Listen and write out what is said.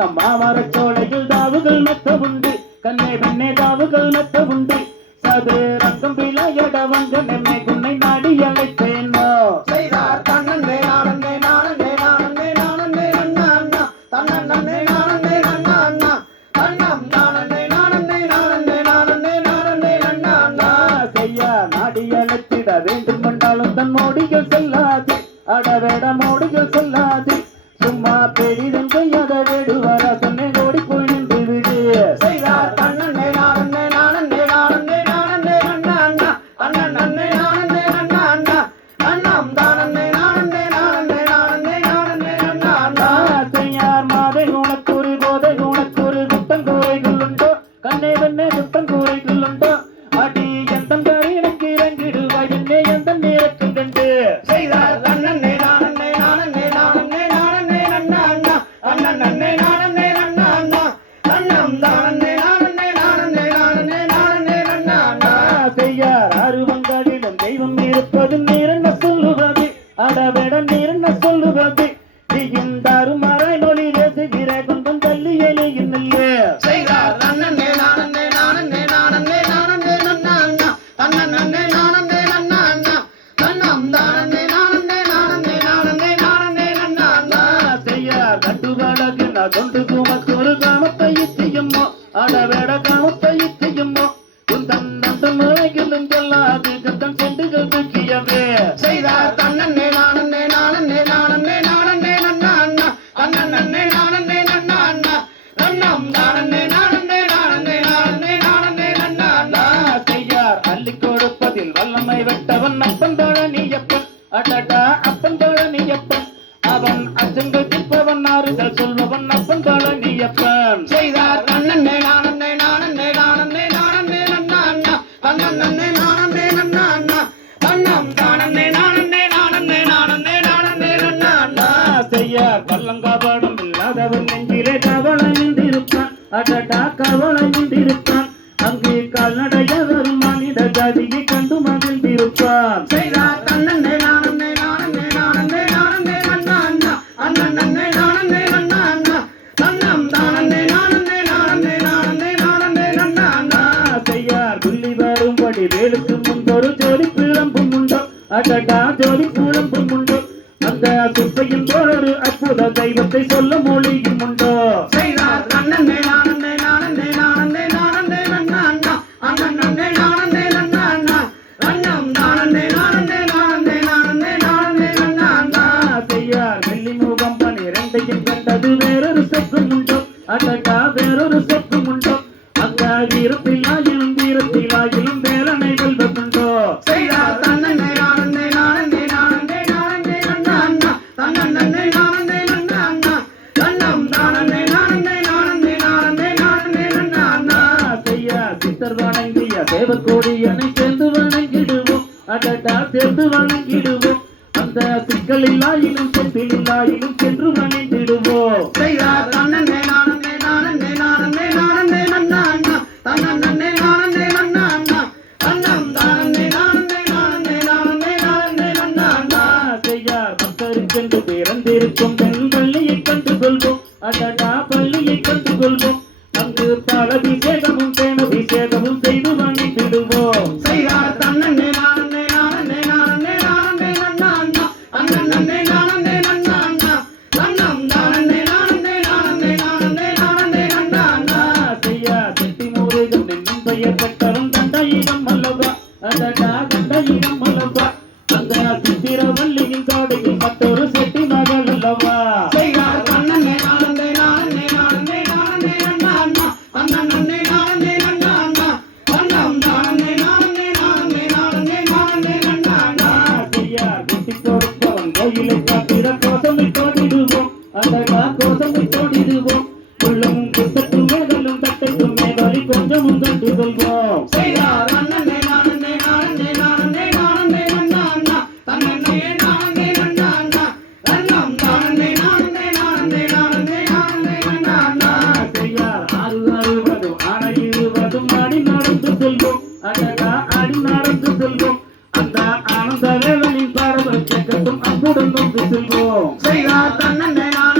நம் மாமரச்சோலையில் தாவுகள் மெத்த உண்டு கண்ணே பெண்ணே தாவுகள் மெத்த உண்டு சது ரங்கம் விளையாட வங்க நெம்மை குன்னை நாடி அழைத்தேனோ செய்தார் தன்னே நானே நானே நானே நானே அண்ணா அண்ணா தன்னே நானே அண்ணா அண்ணா அண்ணம் நானே நானே நானே நானே நானே அண்ணா அண்ணா செய்யா நாடி அழைத்திட வேண்டும் என்றாலும் தன் மோடிகள் செல்லாது அடவேட மோடிகள் செல்லாது சும்மா பெரிதும் செய்யாத வேடுவார சொன்ன ஓடி போய் நின்று விடு செய்தார் தன்னே நானே நானே நானே நானே அண்ணா அண்ணா தன்னே நானே அண்ணா அண்ணா அண்ணம் தானே நானே நானே நானே நானே அண்ணா அண்ணா செய்யார் மாதை உனக்கொரு போதை உனக்கொரு குட்டம் கூரைகள் உண்டோ கண்ணே வெண்ணே குட்டம் கூரைகள் உண்டோ அடி எந்த கரீனுக்கு இறங்கிடுவாய் என்னே எந்த நேரத்தில் கண்டு செய்தார் தன்னே நானே நானே நானே நானே அண்ணா அண்ணா அண்ணே நானே அண்ணா அண்ணா அண்ணம் தானே நானே நானே நானே நானே அண்ணா அண்ணா செய்யார் அருவங்களிலும் தெய்வம் இருப்பது நீரென்ன சொல்லுவது அடவிட நீரென்ன சொல்லுவது நீ இந்த அருமறை மொழி பேசுகிற கொஞ்சம் தள்ளி எலியும் இல்லையே செய்தார் தன்னே நானே நானே நானே நானே அண்ணா அண்ணா தன்னே நானே அண்ணா அண்ணா அண்ணம் தானே நானே நானே நானே நானே அண்ணா அண்ணா செய்யார் கட்டுவழகு நான் கொண்டு குமத்தொரு காமத்தை இத்தியுமோ அடவேட காமத்தை இத்தியுமோ குந்தம் நந்த முறைகளும் செல்லாது கந்தம் செண்டுகள் துக்கியவே செய்தார் தன்னே நானே நானே நானே நானே அண்ணா அண்ணா அண்ணே நானே அண்ணா அண்ணா அண்ணம் தானே நானே நானே நானே நானே அண்ணா அண்ணா செய்யார் அள்ளி கொடுப்பதில் வல்லமை வெட்டவன் அப்பன் தோழ நீயப்பன் அடடா அப்பன் தோழ நீயப்பன் அவன் அச்சங்கள் திப்பவன் ஆறுதல் சொல்பவன் அப்பன் தோழ நீயப்பன் செய்தார் தன்னே நானே நானே நானே நானே அண்ணா அண்ணா தன்னே நானே அண்ணா அண்ணா அண்ணம் தானே நானே நானே நானே நானே அண்ணா அண்ணா செய்யார் பல்லங்காபாடம் இல்லாதவன் நெஞ்சிலே கவலை நின்றிருப்பான் அடடா கவலை நின்றிருப்பான் அங்கே கால்நடைய வரும் மனித ஜாதியை கண்டு மகிழ்ந்திருப்பான் செய்தார் தன்னே நானே நானே நானே நானே அண்ணா அண்ணா அண்ணே நானே அண்ணா அண்ணா அண்ணம் தானே நானே நானே நானே நானே அண்ணா அண்ணா செய்யார் புள்ளி வரும்படி வேலுக்கு முன்பொரு ஜோடி பிழம்பும் உண்டோ அடடா ஜோடி பிழம்பும் உண்டோ அந்த சுப்பையின் போலொரு அற்புத தெய்வத்தை சொல்ல மொழியும் உண்டோ செய்தார் தன்னே நானே நானே நானே நானே அண்ணா அண்ணா அண்ணே நானே அண்ணா அண்ணா அண்ணம் தானே நானே நானே நானே நானே அண்ணா அண்ணா செய்யார் வெள்ளி முகம் பனிரெண்டையும் கண்டது வேறொரு சொக்கும் உண்டோ அடடா வேறொரு சொக்கும் உண்டோ அந்த வீரத்திலாயிலும் வீரத்திலாயிலும் வேலனை வெல்வதுண்டோ செய்தார் தன்னே நானே நானே நானே நானே அண்ணா அண்ணா தன்னே நானே அண்ணா அண்ணா அண்ணம் தானே நானே நானே நானே நானே அண்ணா அண்ணா செய்யார் சித்தர் வணங்கிய தேவக்கோடியனை சேர்ந்து வணங்கிடுவோம் அடடா சேர்ந்து வணங்கிடுவோம் அந்த சிக்கலில்லாயிலும் செப்பிலில்லாயிலும் சென்று வணங்கிடுவோம் செய்தார் தன்னே நானே நானே நானே நானே அண்ணா அண்ணா தன்னே நானே அண்ணா அண்ணா அண்ணம் தானே நானே நானே நானே நானே அண்ணா அண்ணா செய்யார் பக்தருக்கென்று பிறந்திருக்கும் பெண் பள்ளியை கண்டு கொள்வோம் அடடா பள்ளியை கண்டு கொள்வோம் அங்கு பாலபிஷேகமும் தேனபிஷேகமும் செய்து வணங்கிடுவோம் செய்தார் தன்னே நானே நானே நானே நானே அண்ணா அண்ணா அண்ணே நானே அண்ணா அண்ணா அண்ணம் தானே நானே நானே நானே நானே அண்ணா அண்ணா செய்யார் செட்டி முருகன் என்னும் பெயர் பெற்றவன் தண்டையிடம் அல்லவா அடடா தண்டையிடம் அல்லவா அந்த சித்திரவல்லியின் காடையில் மற்றொரு செட்டி மகள் அல்லவா செய்தார் தன்னே நானே நானே நானே நானே அண்ணா அண்ணா அண்ணே நானே அண்ணா அண்ணா அண்ணம் தானே நானே நானே நானே நானே அண்ணா அண்ணா செய்யார் குட்டி கொடுப்பவன் கோயிலை காத்திர கோசமை தோடிடுவோம் அடடா கோசமை தோடிடுவோம் உள்ளமும் குத்தட்டும் மேலும் தட்டைக்கும் மேவரி கொஞ்சமும் கண்டு கொள்வோம் செய்தார் அண்ணே நானே நானே நானே நானே அண்ணா அண்ணா தன்னே நானே அண்ணா அண்ணா அண்ணம் தானே நானே நானே நானே நானே அண்ணா அண்ணா செய்யார் ஆறு அறுவதும் ஆன இருவதும் ஆடி நடந்து செல்வோம் அடடா ஆடி நடந்து செல்வோம் அந்த ஆனந்த வேலனின் பரவல் கேட்கட்டும் அன்புடன் வந்து செல்வோம் செய்தார் தன்னே நானே